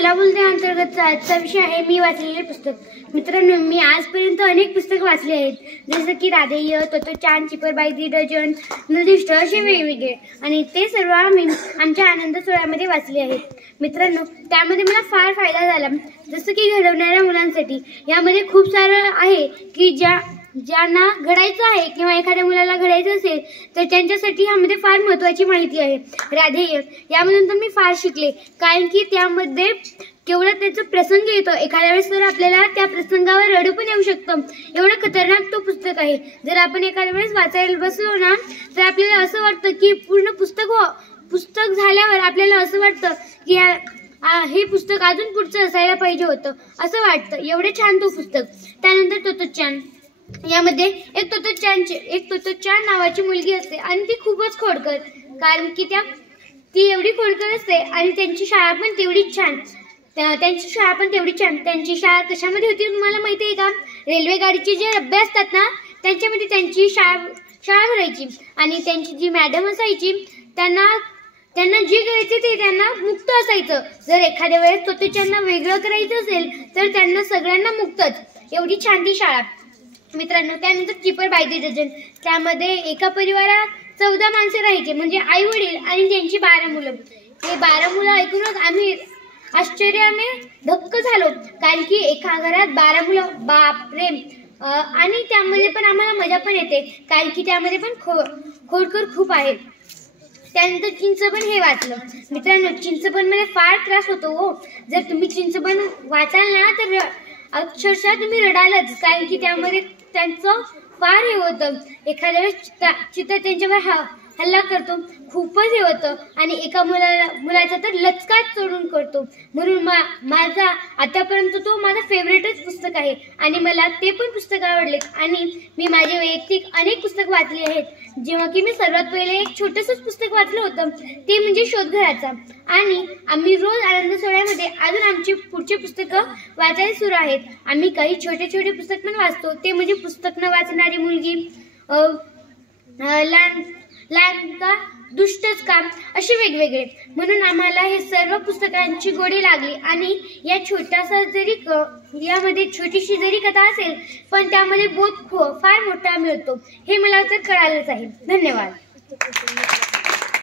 मला बोलते अंतर्गत आजचा विषय आहे मी वाचलेले पुस्तक. मित्रांनो, मी आजपर्यंत अनेक पुस्तक वाचले आहेत, जसं की राधेय, तोत्ताेचान, चिपळबाई दी डझन, निर्दिष्ट असे वेगवेगळे, आणि ते सर्व आम्ही आमच्या आनंद सोहळ्यामध्ये वाचले आहेत. मित्रांनो, त्यामध्ये मला फार फायदा झाला, जसं की घडवणाऱ्या मुलांसाठी यामध्ये खूप सारं आहे की ज्यांना घडायचं आहे किंवा एखाद्या मुलाला घडायचं असेल तर त्यांच्यासाठी यामध्ये फार महत्त्वाची माहिती आहे. राधेय यामधून तर मी फार शिकले, कारण की त्यामध्ये केवढा त्याचा प्रसंग येतो. एखाद्या वेळेस तर आपल्याला त्या प्रसंगावर रडू पण येऊ शकतं, एवढं खतरनाक तो पुस्तक आहे. जर आपण एखाद्या वेळेस वाचायला बसलो ना तर आपल्याला असं वाटतं की पूर्ण पुस्तक झाल्यावर आपल्याला असं वाटतं की हे पुस्तक अजून पुढचं असायला पाहिजे होतं असं वाटतं, एवढं छान तो पुस्तक. त्यानंतर तोत्ताेचान, यामध्ये एक तोत्ताेचान नावाची मुलगी असते आणि ती खूपच खोडकर, कारण की ती एवढी खोडकर असते आणि त्यांची शाळा पण तेवढीच छान. त्यांची शाळा कशामध्ये होती तुम्हाला माहिती आहे का? रेल्वे गाडीचे जे डबे असतात ना त्यांच्यामध्ये त्यांची शाळा भरायची, आणि त्यांची जी मॅडम असायची त्यांना जे करायचे ते त्यांना मुक्त असायचं. जर एखाद्या वेळेस तोत्ताेचानला वेगळं करायचं असेल तर त्यांना सगळ्यांना मुक्तच. एवढी छान ती शाळा. मित्रांनो, त्यानंतर चिपळबाई दी डझन, त्यामध्ये एका परिवारात 14 माणसे राहायची, म्हणजे आई वडील आणि त्यांची 12 मुलं. हे 12 मुलं ऐकूनच आम्ही आश्चर्याने धक्क झालो, कारण की एका घरात 12 मुलं, बापरे. आणि त्यामध्ये पण आम्हाला मजा पण येते, कारण की त्यामध्ये पण खोडकर खूप आहेत. त्यानंतर चिंचबन हे वाचलं. मित्रांनो, चिंचबन मध्ये फार त्रास होतो हो. जर तुम्ही चिंचबन वाचाल ना तर अक्षरशः तुम्ही रडालच, कारण की त्यामध्ये त्यांचं फार हे होतं. एखाद्या वेळेस चित्त त्यांच्यावर हल्ला करतो, खूपच हे होतं, आणि एका मुलाचा तर लचकाच चढून करतो. म्हणून माझा आतापर्यंत तो माझा फेवरेटच पुस्तक आहे आणि मला ते पण पुस्तक आवडले. आणि मी माझे वैयक्तिक अनेक पुस्तक वाचली आहेत, जेव्हा की मी सर्वात पहिले एक छोटंसंच पुस्तक वाचलं होतं, ते म्हणजे शोधघराचा. आणि आम्ही रोज आनंद सोहळ्यामध्ये अजून आमची पुढची पुस्तकं वाचायला सुरू आहेत. आम्ही काही छोटे छोटे पुस्तक पण वाचतो, ते म्हणजे पुस्तक न वाचणारी मुलगी, लहानका दुष्टच काम, असे वेगवेगळे. म्हणून आम्हाला हे सर्व पुस्तकांची गोडी लागली, आणि यामध्ये छोटीशी जरी कथा असेल पण त्यामध्ये बोध फार मोठा मिळतो, हे मला तर कळालंच आहे. धन्यवाद.